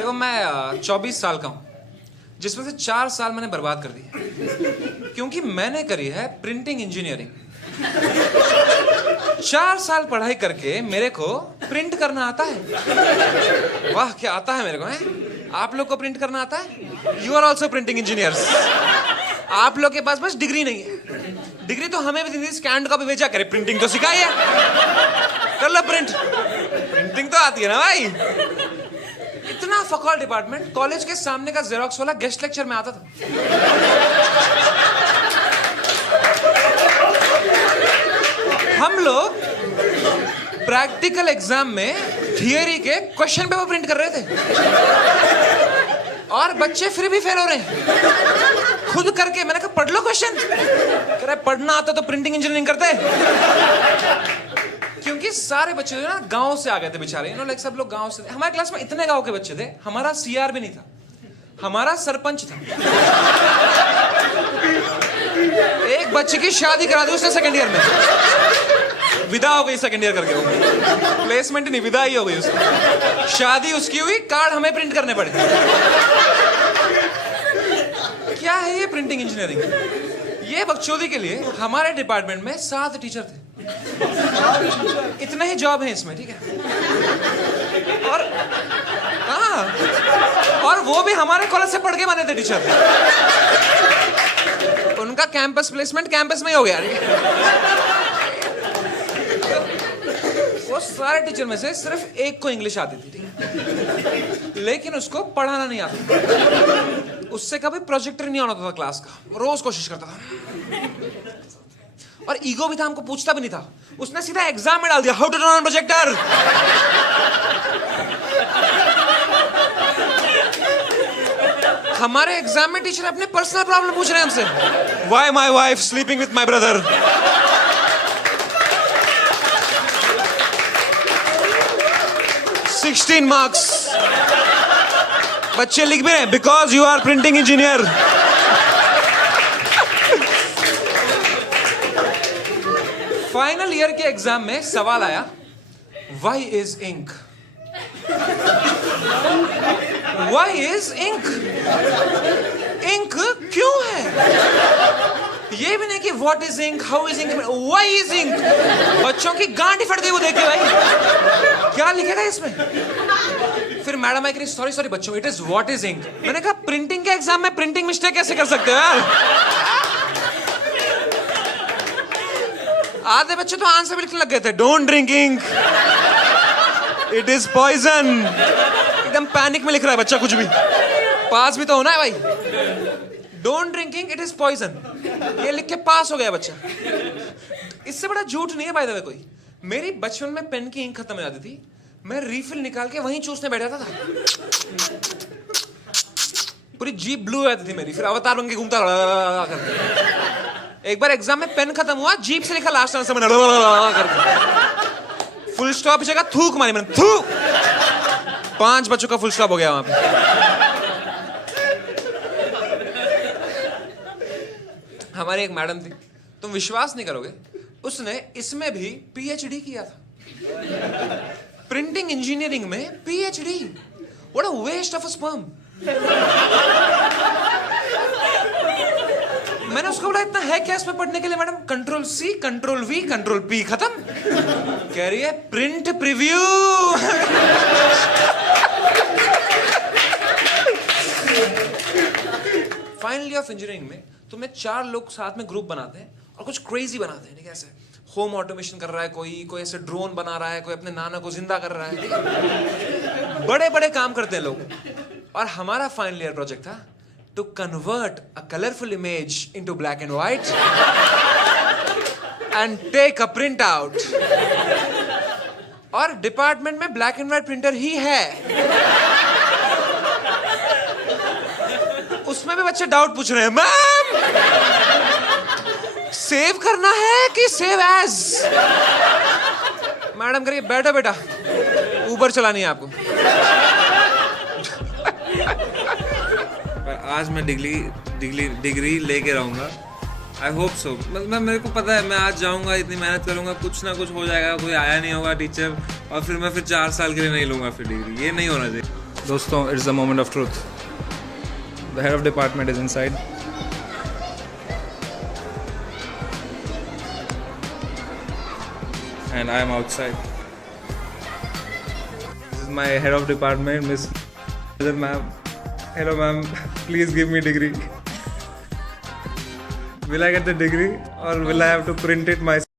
देखो मैं 24 साल का हूँ, जिसमें से 4 साल मैंने बर्बाद कर दिए क्योंकि मैंने करी है प्रिंटिंग इंजीनियरिंग। 4 साल पढ़ाई करके मेरे को प्रिंट करना आता है। वाह क्या आता है मेरे को, है? आप लोग को प्रिंट करना आता है? You are also printing engineers. आप लोग के पास बस डिग्री नहीं है। डिग्री तो हमें भी दी, स्कैन कॉपी भेजा करे, प्रिंटिंग तो सिखाई है, कर लो प्रिंट। प्रिंटिंग तो आती है ना भाई। इतना फकौल डिपार्टमेंट, कॉलेज के सामने का जेरोक्स वाला गेस्ट लेक्चर में आता था। हम लोग प्रैक्टिकल एग्जाम में थियरी के क्वेश्चन पेपर प्रिंट कर रहे थे और बच्चे फिर भी फेल हो रहे हैं खुद करके। मैंने कहा पढ़ लो क्वेश्चन। कह रहे पढ़ना आता तो प्रिंटिंग इंजीनियरिंग करते। क्योंकि सारे बच्चे जो ना गांव से आ गए थे बेचारे, इन्होंने सब लोग गांव से। हमारे क्लास में इतने गांव के बच्चे थे, हमारा सीआर भी नहीं था, हमारा सरपंच था। एक बच्चे की शादी करा दी उसने सेकंड ईयर में, विदा हो गई सेकंड ईयर करके। वो प्लेसमेंट नहीं, विदा ही हो गई उसकी। शादी उसकी हुई, कार्ड हमें प्रिंट करने पड़े। क्या है ये प्रिंटिंग इंजीनियरिंग? ये बकचोदी के लिए हमारे डिपार्टमेंट में 7 टीचर थे। इतने ही जॉब है इसमें, ठीक है? और हाँ, और वो भी हमारे कॉलेज से पढ़ के बने थे टीचर। उनका कैंपस प्लेसमेंट कैंपस में ही हो गया। वो सारे टीचर में से सिर्फ एक को इंग्लिश आती थी, ठीक है? लेकिन उसको पढ़ाना नहीं आता। उससे कभी प्रोजेक्टर नहीं आना था क्लास का, रोज कोशिश करता था। और ईगो भी था, हमको पूछता भी नहीं था। उसने सीधा एग्जाम में डाल दिया, how to turn on projector. हमारे एग्जाम में टीचर अपने पर्सनल प्रॉब्लम पूछ रहे हैं हमसे। Why my wife sleeping with my brother. 16 marks. बच्चे लिख भी रहे हैं, because you are printing engineer. Final year के एग्जाम में सवाल आया, why is ink? Why is ink? Ink क्यों है? ये भी नहीं कि what is ink, how is ink, why is ink. बच्चों की गांड ही फट गई वो देख के। भाई क्या लिखेगा इसमें? फिर मैडम आई, सॉरी बच्चों, it is what is ink. मैंने कहा प्रिंटिंग के एग्जाम में प्रिंटिंग मिस्टेक कैसे कर सकते हो यार? आधे बच्चे तो आंसर भी लिखने लग गए थे, don't drink ink, it is poison. एकदम पैनिक में लिख रहा है बच्चा, कुछ भी पास भी तो होना है भाई। Don't drink ink, it is poison, ये लिख के पास हो गया बच्चा। इससे बड़ा झूठ नहीं है बाय द वे कोई। मेरी बचपन में पेन की इंक खत्म हो जाती थी, मैं रीफिल निकाल के वहीं चूसने बैठ जाता था। पूरी जीभ ब्लू हो जाती थी मेरी, फिर अवतार बन के घूमता करके। एक बार एग्जाम में पेन खत्म हुआ, जीप से लिखा लास्ट आंसर, मैंने फुल स्टॉप जगह थूक मारी मैंने, थूक। 5 बच्चों का फुल स्टॉप हो गया वहां पे। हमारी एक मैडम थी, तुम विश्वास नहीं करोगे, उसने इसमें भी पीएचडी किया था। प्रिंटिंग इंजीनियरिंग में PhD. What a waste of a sperm. मैंने उसको बोला इतना है क्या इसमें पढ़ने के लिए madam? Control C, control V, control P, खत्म। कह रही है print preview. Final year of engineering में तुम्हें 4 लोग साथ में ग्रुप बनाते हैं और कुछ क्रेजी बनाते हैं, ठीक है? ऐसे होम ऑटोमेशन कर रहा है कोई ऐसे ड्रोन बना रहा है, कोई अपने नाना को जिंदा कर रहा है, ठीक है? बड़े बड़े काम करते हैं लोग। और हमारा फाइनल ईयर प्रोजेक्ट था to convert a colorful image into black and white and take a print out। और डिपार्टमेंट में ब्लैक एंड व्हाइट प्रिंटर ही है। उसमें भी बच्चे डाउट पूछ रहे हैं, मैम सेव करना है कि सेव एज? मैडम करिए बैठो बेटा, ऊबर चलानी है आपको। आज मैं डिग्री लेके रहूँगा। I hope so. मतलब मेरे को पता है मैं आज जाऊँगा, इतनी मेहनत करूँगा, कुछ ना कुछ हो जाएगा, कोई आया नहीं होगा टीचर, और फिर मैं 4 साल के लिए नहीं लूँगा फिर डिग्री। ये नहीं होना चाहिए। दोस्तों, it's the moment of truth. The head of department is inside. And I am outside. This is my head of department, Miss Ma'am. Hello, ma'am. Please give me degree. Will I get the degree or will I have to print it myself?